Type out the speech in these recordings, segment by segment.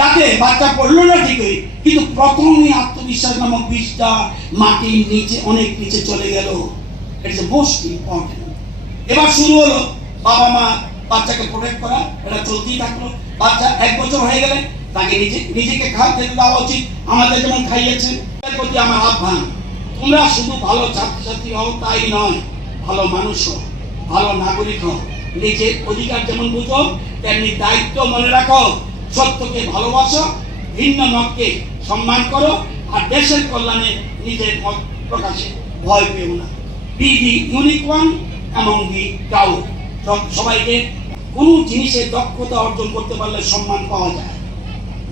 যাতে বাচ্চা পড়লো না ঠিকই, কিন্তু প্রথমে আত্মবিশ্বাস নামক বীজটা মাটির নিচে অনেক নিচে চলে গেল। It's most important. এবার শুরু হলো বাবা মা বাচ্চাকে প্রোটেক্ট করা, এটা চলতেই থাকলো। বাচ্চা 1 বছর হয়ে গেলে তাকে নিজেকে খেতে দেওয়া উচিত, আমাদের যেমন খাইয়েছেন। এর প্রতি আমার আহ্বান, তোমরা শুধু ভালো ছাত্রছাত্রী হও তাই নয়, ভালো মানুষ হও, ভালো নাগরিক হও। নিজের অধিকার যেমন বুঝো তেমনি দায়িত্ব মনে রাখো। সত্যকে ভালোবাসো, ভিন্ন মতকে সম্মান করো, আর দেশের কল্যাণে নিজের মত প্রকাশে ভয় পেও না। Be the unique one among the crowd. সবাইকে কোনো জিনিসে দক্ষতা অর্জন করতে পারলে সম্মান পাওয়া যায়।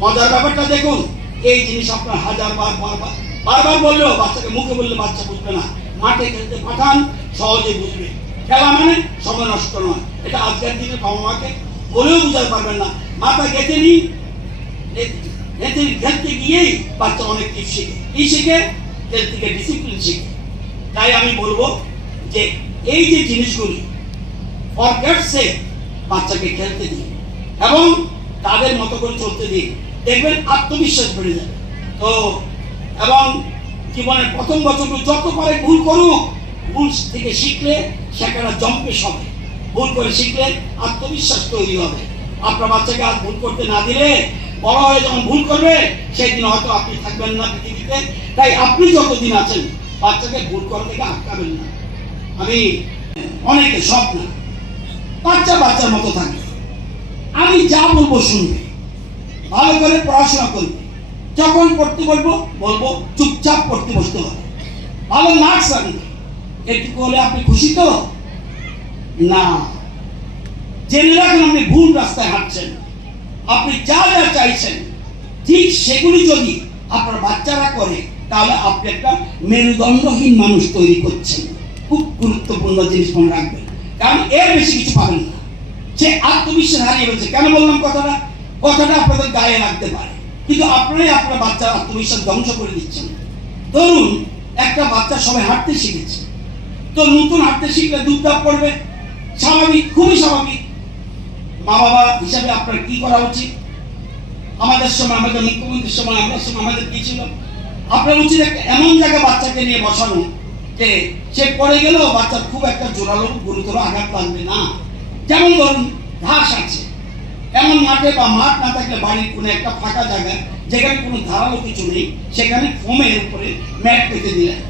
মজার ব্যাপারটা দেখুন, এই জিনিস আপনার বারবার বললেও বাচ্চাকে মুখে বললে বাচ্চা বুঝবে না। মাঠে খেলতে পাঠান, সহজে বুঝবে। খেলা মানে সময় নষ্ট নয়, এটা আজকের দিনে বাবা মাকে বলেও বুঝাতে পারবেন না। মাথা গেঁথে নিন, খেলতে গিয়েই বাচ্চা অনেক কিছু শিখে। কি শিখে? খেলতে গিয়ে ডিসিপ্লিন শিখে। তাই আমি বলবো যে এই যে জিনিসগুলি ফর গডস সেক বাচ্চাকে খেলতে দিন এবং তাদের মতো করে চলতে দিন, দেখবেন আত্মবিশ্বাস বেড়ে যাবে। তো এবং জীবনের প্রথম বছরগুলো যত পারে ভুল করুক, ভুল থেকে শিখলে সেখানে জম্পেশ হবে। ভুল করে শিখলে আত্মবিশ্বাস তৈরি হবে। আপনার বাচ্চাকে আর ভুল করতে না দিলে বড় হয়ে যখন ভুল করবে সেই দিন হয়তো আপনি থাকবেন না পৃথিবীতে। তাই আপনি যতদিন আছেন বাচ্চাকে ভুল করা থেকে আটকাবেন না। আমি অনেকে সব না, বাচ্চার মতো থাকবে, আমি যা বলবো শুনবে, ভালো করে পড়াশোনা করবে। যখন পড়তে বলবো চুপচাপ পড়তে বসতে হবে। ভালো মার্কস আনবে, এটুকু হলে আপনি খুশি তো? না, জেনে রাখেন আপনি ভুল রাস্তায় হাঁটছেন। আপনি যা যা চাইছেন ঠিক সেগুলি যদি আপনার বাচ্চারা করে, তাহলে আপনি একটা মেরুদণ্ডহীন মানুষ তৈরি করছেন। খুব গুরুত্বপূর্ণ জিনিস মনে রাখবেন, কারণ এর বেশি কিছু পাবেন না। সে আত্মবিশ্বাস হারিয়ে ফেলছে। কেন বললাম কথাটা আপনাদের গায়ে লাগতে পারে, কিন্তু আপনারাই আপনার বাচ্চার আত্মবিশ্বাস ধ্বংস করে দিচ্ছেন। ধরুন একটা বাচ্চা সবাই হাঁটতে শিখেছে, তো নতুন হাঁটতে শিখলে দুধ পড়বে, স্বাভাবিক, খুবই স্বাভাবিক। মা বাবা হিসাবে আপনার কি করা উচিত? আমাদের সময়, আমাদের মুখ্যমন্ত্রীর সময়, আমাদের কি ছিল? আপনার উচিত একটা এমন জায়গায় বাচ্চাকে নিয়ে বসানো যে সে পড়ে গেলেও বাচ্চার খুব একটা জোরালো গুরুতর আঘাত লাগবে না। যেমন ধরুন ঘাস আছে, এমন মাঠে বা মাঠ না থাকলে বাড়ির কোনো একটা ফাঁকা জায়গায় যেখানে কোনো ধারালো কিছু নেই, সেখানে ফোমের উপরে ম্যাট পেতে দিলেন।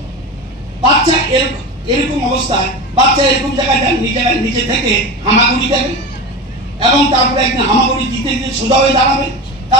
বাচ্চা এরকম অবস্থায় বাচ্চা এরকম জায়গায় নিজে থেকে হামাগুড়ি দেবে এবং তারপরে একদিন হামাগুড়ি দিতে সোজা হয়ে দাঁড়াবে।